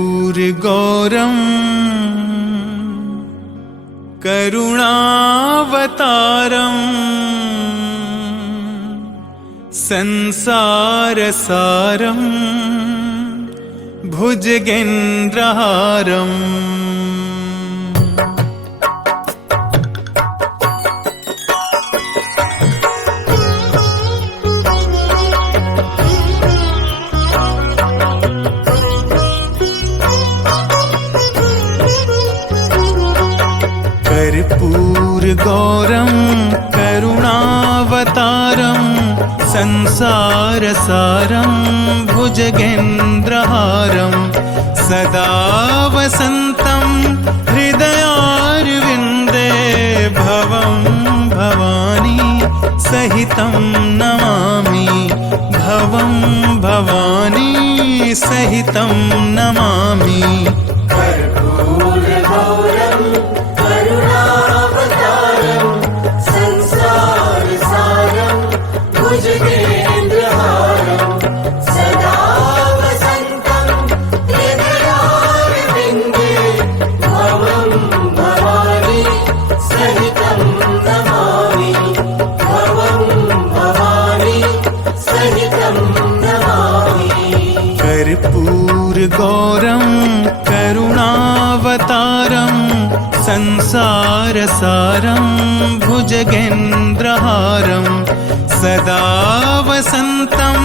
कर्पूरगौरं करुणावतारं संसारसारं भुजगेन्द्रहारम् कर्पूरगौरं करुणावतारं संसारसारं भुजगेन्द्रहारं सदा वसन्तं हृदयारविन्दे भवं भवानी सहितं नमामि भवं भवानी सहितं नमामि। कर्पूरगौरं करुणावतारं संसारसारं भुजगेन्द्रहारं सदा वसन्तं हृदयारविन्दे भवं भवानी सहितं नमामि भवं भवानी सहितं नमामि। कर्पूरगौरं करुणावतारं संसारसारं भुजगेन्द्रहारं सदा वसन्तं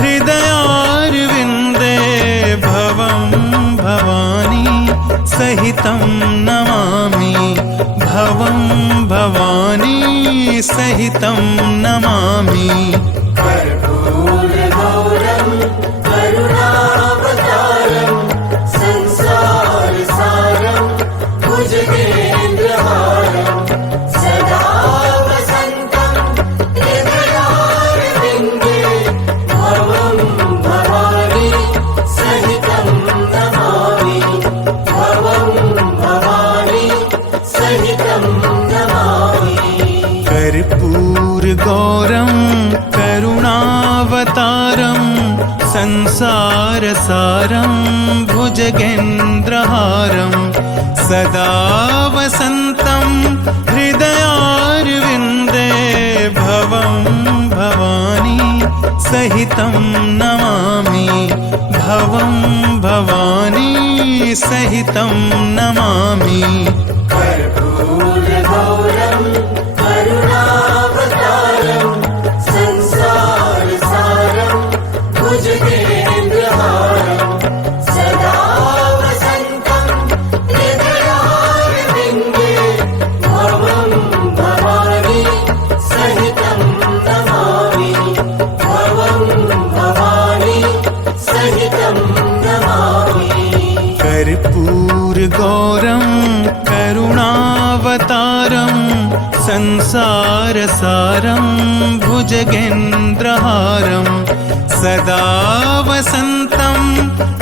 हृदयारविन्दे भवं भवानी सहितं नमामि भवं भवानी सहितं नमामि। कर्पूरगौरं करुणावतारं संसारसारं भुजगेन्द्रहारं सदा वसन्तं हृदयारविन्दे भवं भवानी सहितं नमामि भवं भवानी सहितं नमामि। कर्पूरगौरं करुणावतारं संसारसारं भुजगेन्द्रहारं सदा वसन्तं हृदयारविन्दे भवं भवानी सहितं नमामि भवं भवानी सहितं नमामि। कर्पूरगौरं करुणावतारं संसारसारं भुजगेन्द्रहारं सदा वसन्तं हृदयारविन्दे भवं भवानी सहितं नमामि भवं भवानी सहितं नमामि। कर्पूरगौरं करुणावतारं संसारसारं भुजगेन्द्रहारं सदा वसन्तं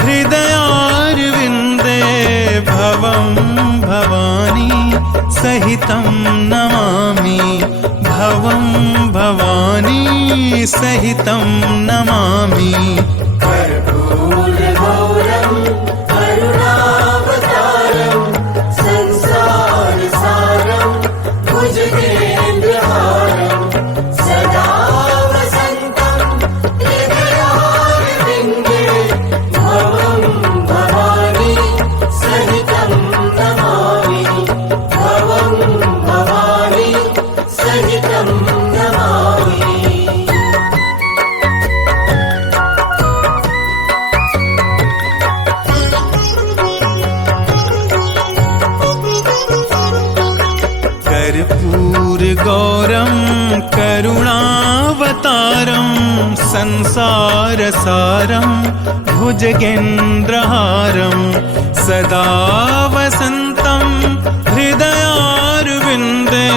हृदयारविन्दे भवं भवानी सहितं नमामि भवं भवानी सहितं नमामि। कर्पूरगौरं करुणावतारं संसारसारं भुजगेन्द्रहारं सदा वसन्तं हृदयारविन्दे भवं भवानी सहितं नमामि भवं भवानी सहितं नमामि। कर्पूरगौरं करुणावतारं संसारसारं भुजगेन्द्रहारं सदा वसन्तं हृदयारविन्दे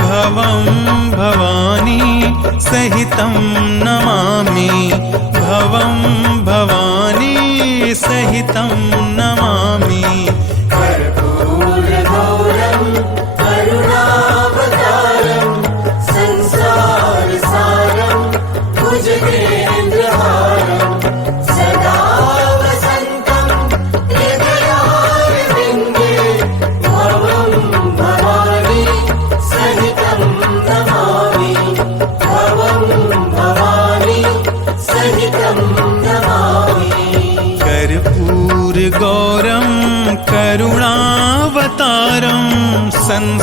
भवं भवानी सहितं नमामि भवं भवानी सहितं नमामि। कर्पूरगौरं करुणावतारं संसारसारं भुजगेन्द्रहारं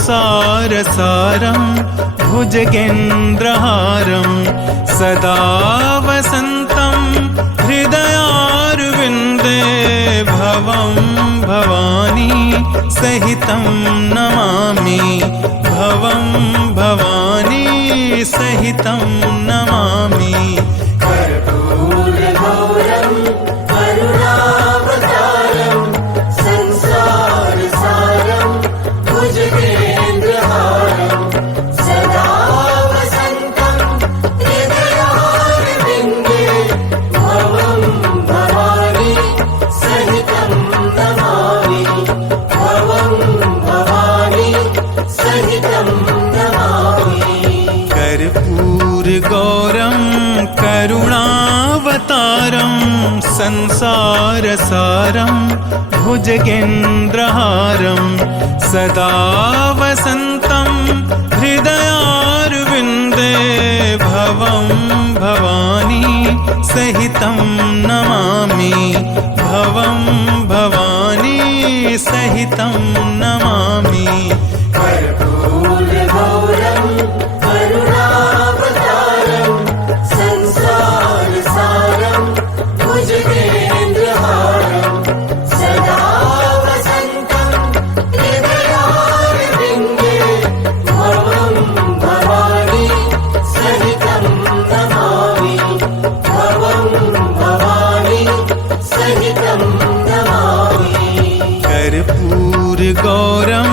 संसारसारं भुजगेन्द्रहारं सदा वसन्तं हृदयारविन्दे भवं भवानी सहितं नमामि भवं भवानी सहितं नमामि कर्पूरगौरं करुणावतारं संसारसारं भुजगेन्द्रहारं सदा वसन्तं हृदयारविन्दे भवं भवानी सहितं नमामि भवं भवानी सहितं नमामि कर्पूरगौरं करुणावतारं संसारसारं भुजगेन्द्रहारं सदा वसन्तं हृदयारविन्दे भवं भवानी सहितं नमामि भवं भवानी सहितं नमामि कर्पूरगौरं करुणावतारं संसारसारं भुजगेन्द्रहारं सदा वसन्तं हृदयारविन्दे भवं भवानी सहितं नमामि भवं भवानी सहितं नमामि कर्पूरगौरं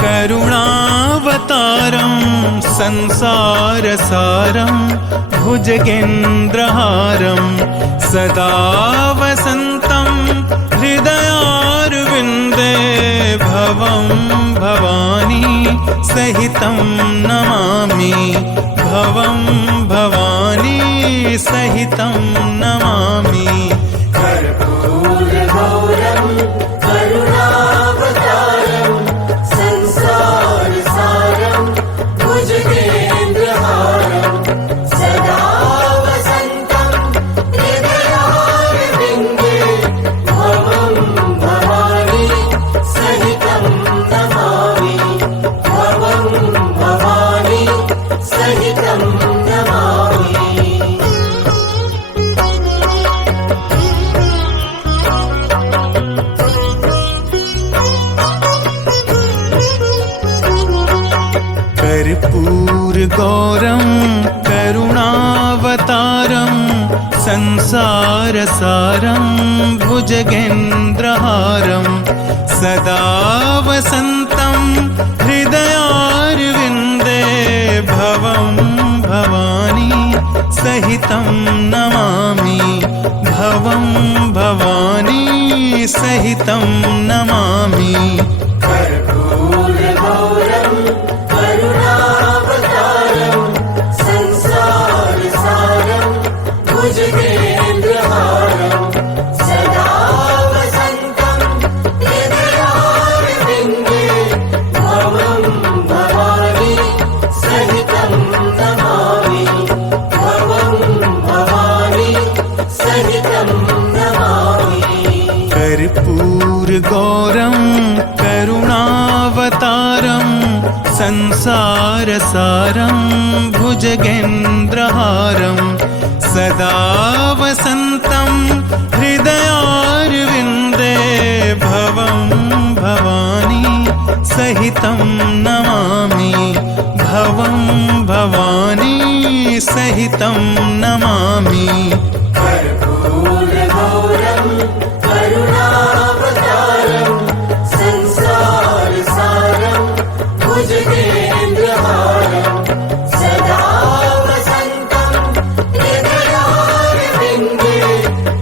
करुणावतारं संसारसारं भुजगेन्द्रहारं सदा वसन्तं हृदयारविन्दे भवं भवानी सहितं नमामि भवं भवानी सहितं नमामि कर्पूरगौरं करुणावतारं संसारसारं भुजगेन्द्रहारं सदा वसन्तं हृदयारविन्दे भवं भवानी सहितं नमामि भवं भवानी सहितं नमामि कर्पूरगौरं करुणावतारं संसारसारं भुजगेन्द्रहारं सदा वसन्तं हृदयारविन्दे भवं भवानी सहितं नमामि भवं भवानी सहितं नमामि कर्पूरगौरं करुणावतारं संसारसारं भुजगेन्द्रहारं सदा वसन्तं हृदयारविन्दे भवं भवानी सहितं नमामि भवं भवानी सहितं नमामि कर्पूरगौरं करुणावतारं संसारसारं भुजगेन्द्रहारं सदा वसन्तं हृदयारविन्दे भवं भवानी सहितं नमामि भवं भवानी सहितं नमामि कर्पूरगौरं करुणावतारं संसारसारं भुजगेन्द्रहारं सदा वसन्तं हृदयारविन्दे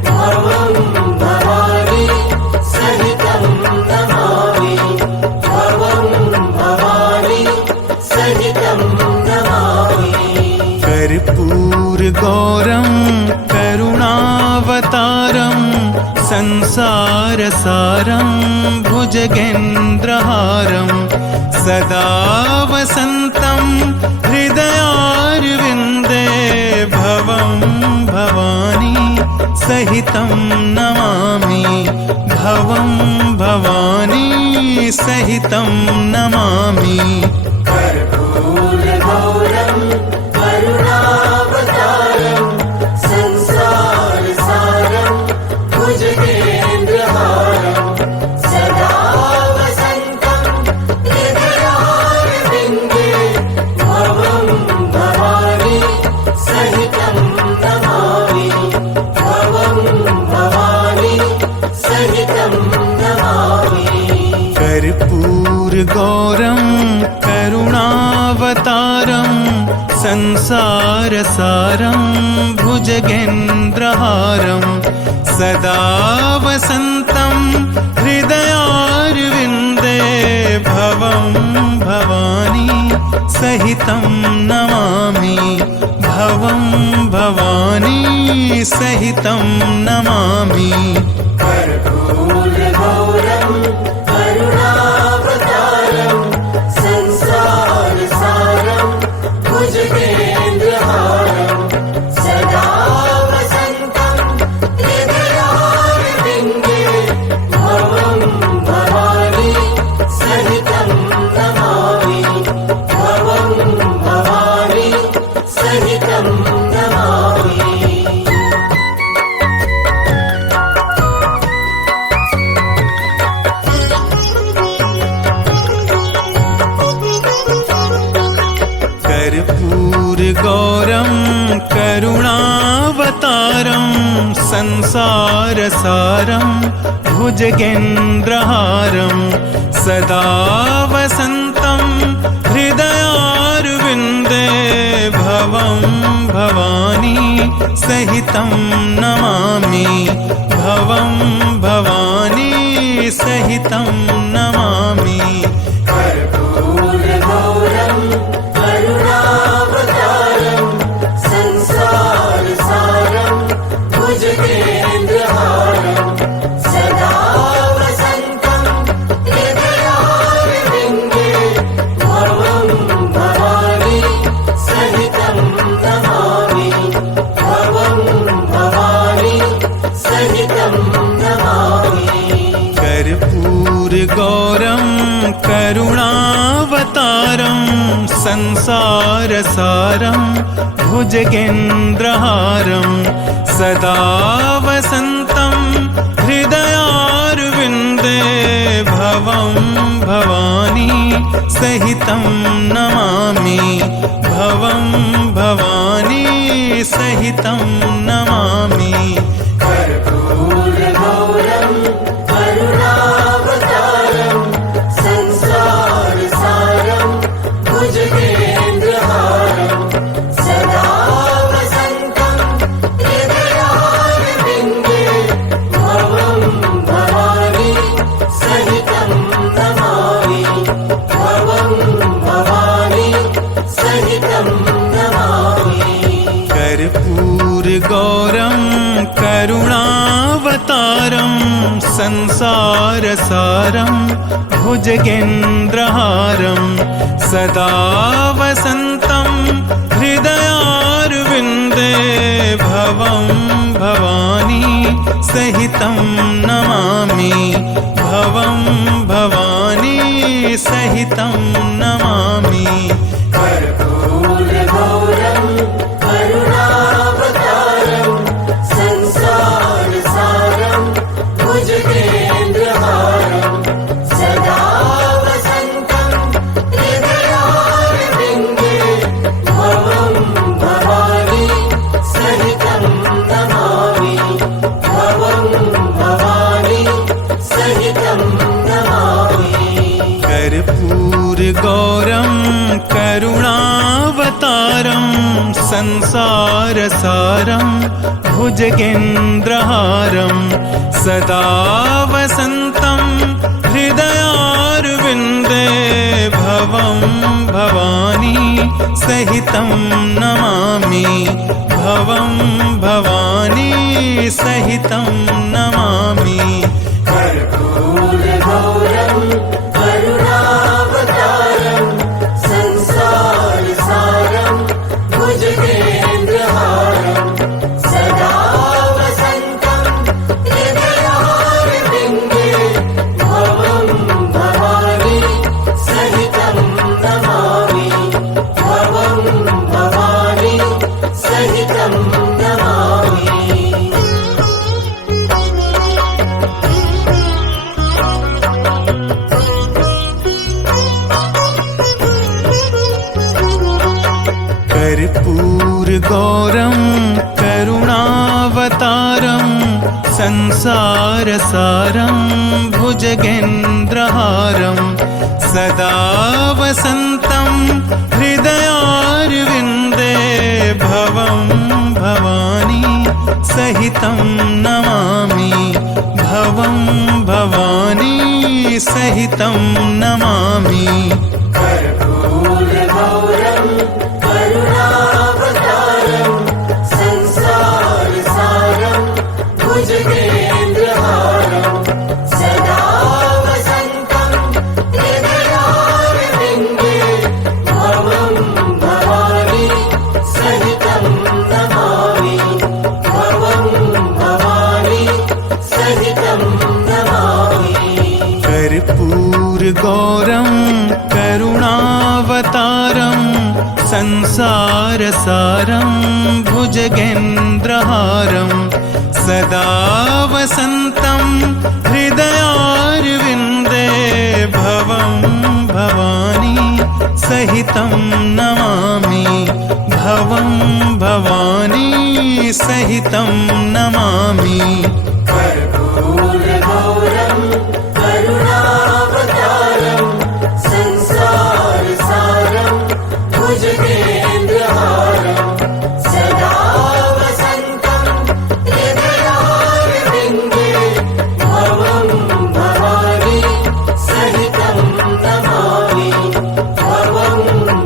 भवं भवानी सहितं नमामि भवं भवानी सहितं नमामि कर्पूरगौरं करुणावतारं संसारसारं भुजगेन्द्रहारं सदा वसन्तं हृदयारविन्दे भवं भवानी सहितं नमामि भवं भवानी सहितं नमामि कर्पूरगौरं करुणावतारं संसारसारं भुजगेन्द्रहारं सदा वसन्तं हृदयारविन्दे भवं भवानी सहितं नमामि भवं भवानी सहितं नमामि कर्पूरगौरं करुणावतारं संसारसारं भुजगेन्द्रहारं सदा वसन्तं हृदयारविन्दे भवं भवानी सहितं नमामि भवं भवानी सहितं नमामि कर्पूरगौरं करुणावतारं संसारसारं भुजगेन्द्रहारं सदा वसन्तं हृदयारविन्दे भवं भवानी सहितं नमामि भवं भवानी सहितं नमामि कर्पूरगौरं करुणावतारं संसारसारं भुजगेन्द्रहारं सदा वसन्तं हृदयारविन्दे भवं भवानी सहितं नमामि भवं भवानी सहितं नमामि कर्पूरगौरं करुणावतारं संसारसारं भुजगेन्द्रहारं सदा वसन्तं हृदयारविन्दे भवं भवानी सहितं नमामि भवं भवानी सहितं नमामि कर्पूरगौरं करुणावतारं संसारसारं भुजगेन्द्रहारं सदा वसन्तं हृदयारविन्दे भवं भवानी सहितं नमामि भवं भवानी सहितं नमामि कर्पूरगौरं करुणावतारं संसारसारं भुजगेन्द्रहारं सदा वसन्तं हृदयारविन्दे भवं भवानी सहितं नमामि भवं भवानी सहितं नमामि कर्पूरगौरं करुणावतारं संसारसारं भुजगेन्द्रहारं सदा वसन्तं हृदयारविन्दे भवं भवानी सहितं नमामि भवं भवानी सहितं नमामि कर्पूरगौरं करुणावतारं संसारसारं भुजगेन्द्रहारं सदा वसन्तं हृदयारविन्दे भवं भवानी सहितं नमामि भवं भवानी सहितं नमामि कर्पूरगौरं करुणावतारं संसारसारं भुजगेन्द्रहारं सदा वसन्तं हृदयारविन्दे भवं भवानी सहितं नमामि भवं भवानी सहितं नमामि कर्पूरगौरं करुणावतारं संसारसारं भुजगेन्द्रहारं सदा वसन्तं हृदयारविन्दे भवं भवानी संसारसारं भुजगेन्द्रहारं सदा वसन्तं हृदयारविन्दे भवं भवानी सहितं नमामि भवं भवानी सहितं नमामि कर्पूरगौरं करुणावतारं संसारसारं भुजगेन्द्रहारं सदा वसन्तं हृदयारविन्दे भवं भवानी सहितं नमामि भवं भवानी सहितं नमामि कर्पूरगौरं करुणावतारं संसारसारं भुजगेन्द्रहारं सदा वसन्तं हृदयारविन्दे भवं भवानी सहितं नमामि भवं भवानी सहितं नमामि कर्पूरगौरं करुणावतारं संसारसारं भुजगेन्द्रहारं सदा वसन्तं हृदयारविन्दे भवं भवानी सहितं नमामि भवं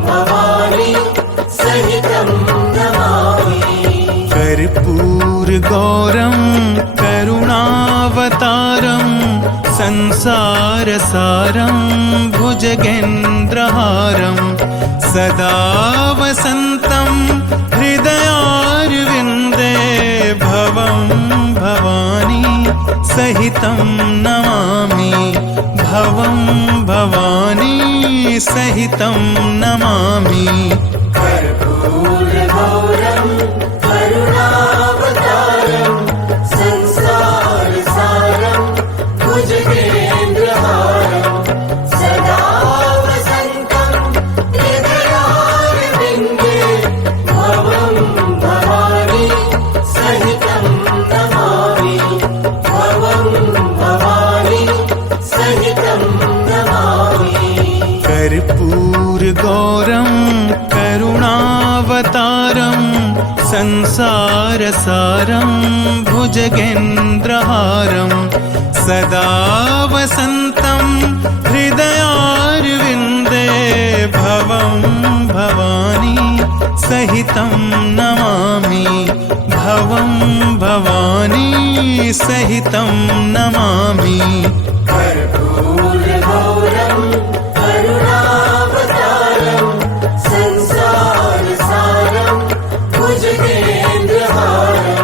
भवानी सहितं नमामि कर्पूरगौरं करुणावतारं संसारसारं भुजगेन्द्रहारं सदा वसन्तं हृदयारविन्दे भवं भवानी सहितं नमामि भवं भवानी सहितं नमामि कर्पूरगौरं करुणावतारं संसारसारं भुजगेन्द्रहारं सदा वसन्तं हृदयारविन्दे भवं भवानी सहितं नमामि भवं भवानी सहितं नमामि कर्पूरगौरं करुणावतारं संसारसारं भुजगेन्द्रहारं सदा वसन्तं हृदयारविन्दे भवं भवानी सहितं नमामि भवं भवानी सहितं नमामि कर्पूरगौरं करुणावतारं संसारसारं भुजगेन्द्रहारं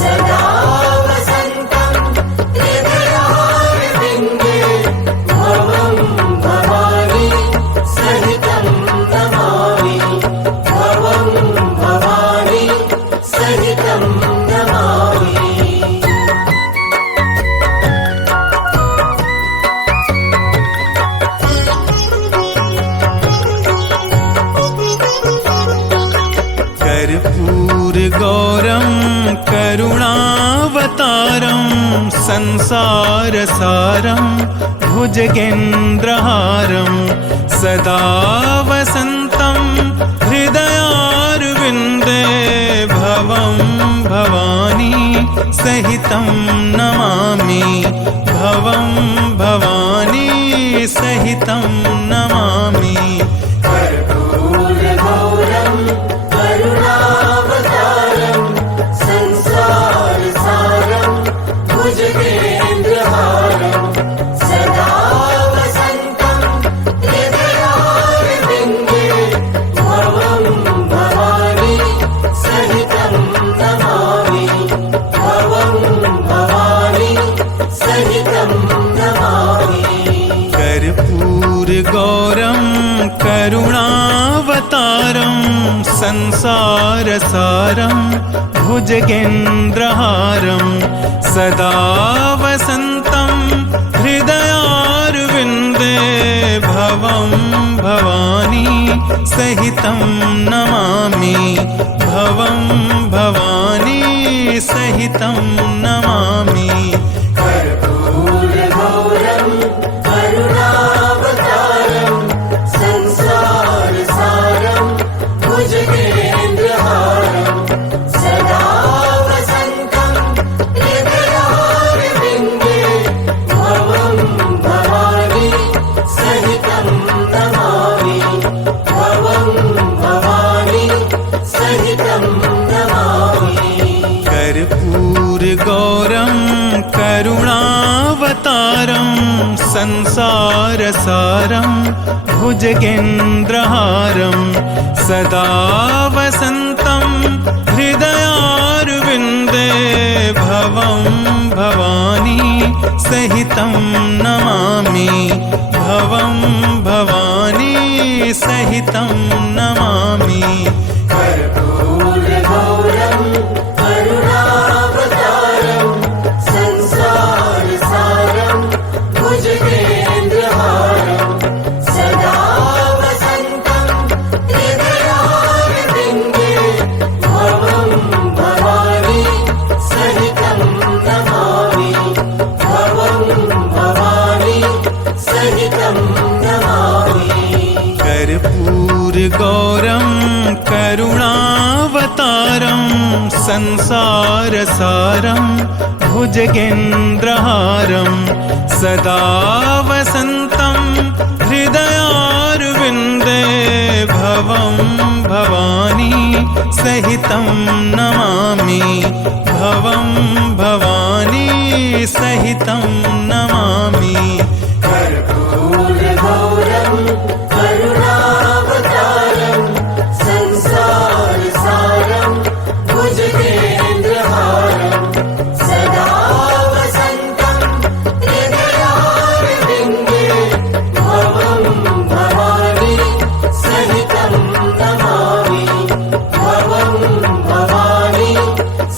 सदा वसन्तं हृदयारविन्दे भवं भवानी सहितं नमामि भवं भवानी सहितं नमामि कर्पूरगौरं करुणावतारं संसारसारं भुजगेन्द्रहारं सदा वसन्तं हृदयारविन्दे भवं भवानी सहितं नमामि भवं भवानी सहितं नमामि कर्पूरगौरं करुणावतारं संसारसारं भुजगेन्द्रहारं सदा वसन्तं हृदयारविन्दे भवं भवानी सहितं नमामि भवं भवानी सहितं नमामि कर्पूरगौरं करुणावतारं संसारसारं भुजगेन्द्रहारं सदा वसन्तं हृदयारविन्दे भवं भवानी सहितं नमामि भवं भवानी सहितं नमामि संसारसारं भुजगेन्द्रहारं सदा वसन्तं हृदयारविन्दे भवं भवानी सहितं नमामि भवं भवानी सहितं नमामि कर्पूरगौरं करुणावतारं संसारसारं भुजगेन्द्रहारं सदा वसन्तं हृदयारविन्दे भवं भवानी सहितं नमामि भवं भवानी सहितं नमामि कर्पूरगौरं करुणावतारं संसारसारं भुजगेन्द्रहारं सदा वसन्तं हृदयारविन्दे भवं भवानी सहितं नमामि भवं भवानी सहितं नमामि कर्पूरगौरं करुणावतारं संसारसारं भुजगेन्द्रहारं सदा वसन्तं हृदयारविन्दे भवं भवानी सहितं नमामि भवं भवानी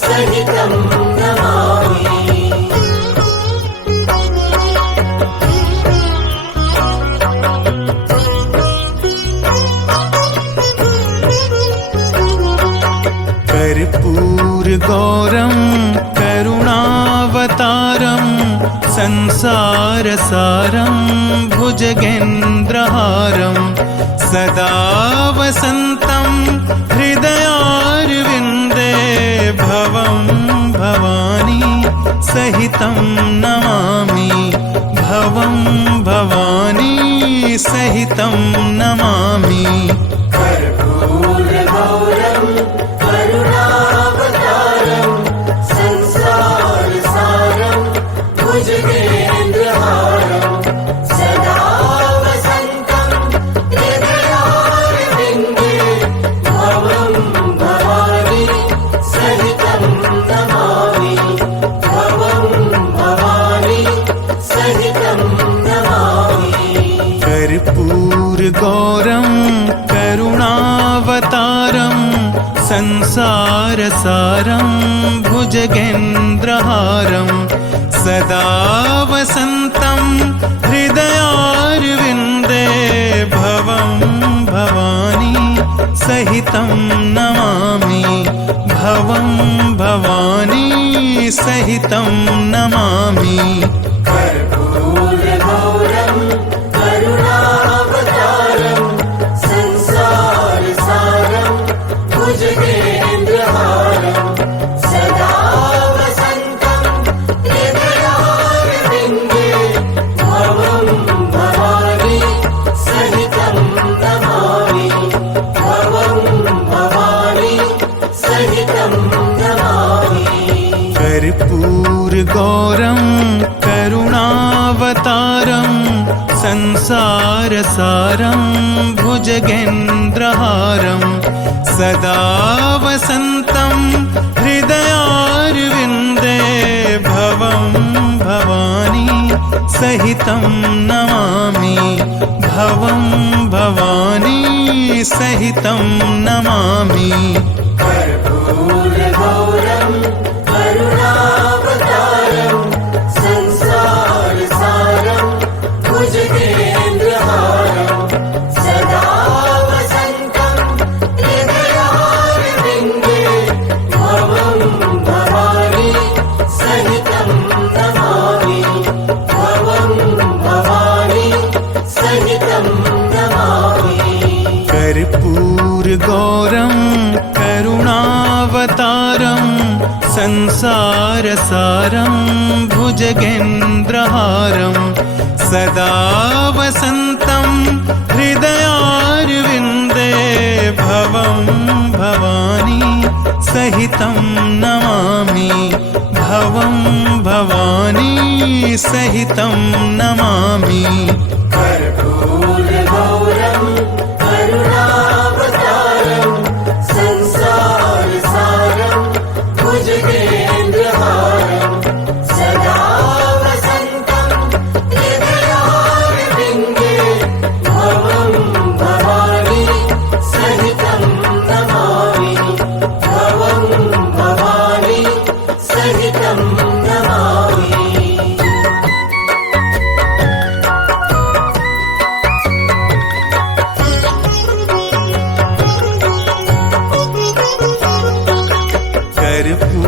सहितं नमामि कर्पूरगौरं करुणावतारं संसारसारं भुजगेन्द्रहारं सदा वसन्तं हृदयारविन्दे भवं भवानी सहितं नमामि भवं भवानी सहितं नमामि कर्पूरगौरं करुणावतारं संसारसारं भुजगेन्द्रहारं सदा वसन्तं हृदयारविन्दे भवं भवानी सहितं नमामि भवं भवानी सहितं नमामि कर्पूरगौरं करुणावतारं संसारसारं भुजगेन्द्रहारं सदा वसन्तं हृदयारविन्दे भवं भवानी सहितं नमामि भवं भवानी सहितं नमामि कर्पूरगौरं करुणावतारं संसारसारं भुजगेन्द्रहारं सदा वसन्तं हृदयारविन्दे भवं भवानी सहितं नमामि भवं भवानी सहितं नमामि कर्पूरगौरं करुणावतारं संसारसारं भुजगेन्द्रहारं सदा वसन्तं हृदयारविन्दे भवं भवानी सहितं नमामि भवं भवानी सहितं नमामि कर्पूरगौरं करुणावतारं संसारसारं भुजगेन्द्रहारं सदा वसन्तं हृदयारविन्दे भवं भवानी सहितं नमामि भवं भवानी सहितं नमामि कर्पूरगौरं करुणावतारं संसारसारं भुजगेन्द्रहारं सदा वसन्तं हृदयारविन्दे भवं भवानी सहितं नमामि भवं भवानी सहितं नमामि कर्पूरगौरं करुणावतारं संसारसारं भुजगेन्द्रहारं सदा वसन्तं हृदयारविन्दे भवं भवानी सहितं नमामि भवं भवानी सहितं नमामि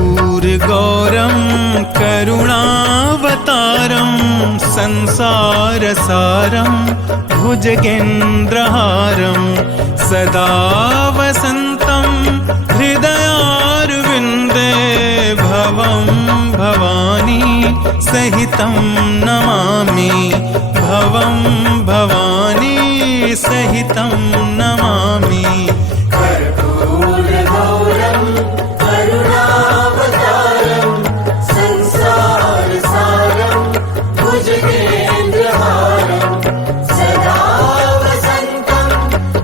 कर्पूरगौरं करुणावतारं संसारसारं भुजगेन्द्रहारं सदा वसन्तं हृदयारविन्दे भवं भवानी सहितं नमामि भवं भवानी सहितं नमामि कर्पूरगौरं करुणावतारं संसारसारं भुजगेन्द्रहारं सदा वसन्तं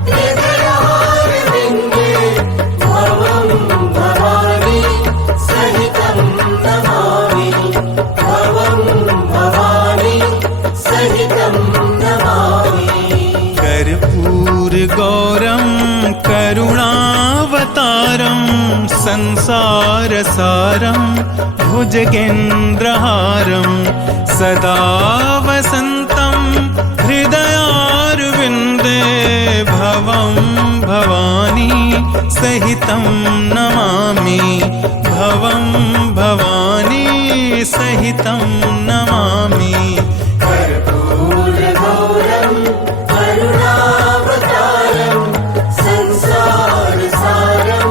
हृदयारविन्दे भवं भवानी सहितं नमामि भवं भवानी सहितं नमामि कर्पूरगौरं करुणावतारं संसारसारं भुजगेन्द्रहारं सदा वसन्तं हृदयारविन्दे भवं भवानी सहितं नमामि भवं भवानी सहितं नमामि कर्पूरगौरं करुणावतारं संसारसारं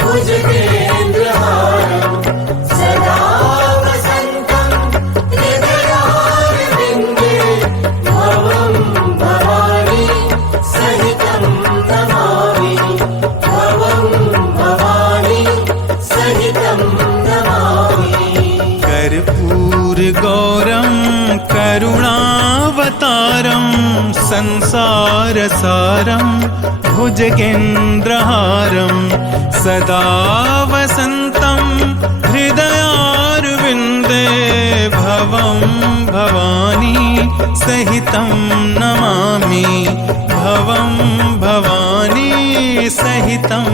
भुजगेन्द्रहारं सदा वसन्तं हृदयारविन्दे भवं भवानी सहितं नमामि भवं भवानी सहितं नमामि कर्पूरगौरं करुणावतारं संसारसारं भुजगेन्द्रहारं सदा वसन्तं हृदयारविन्दे भवं भवानी सहितं नमामि भवं भवानी सहितं